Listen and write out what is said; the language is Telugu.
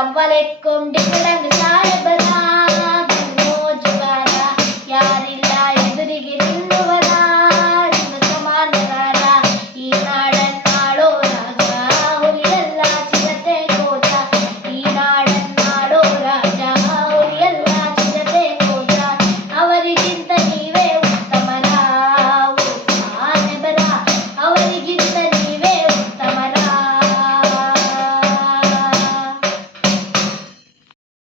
అవ్వలేకుండా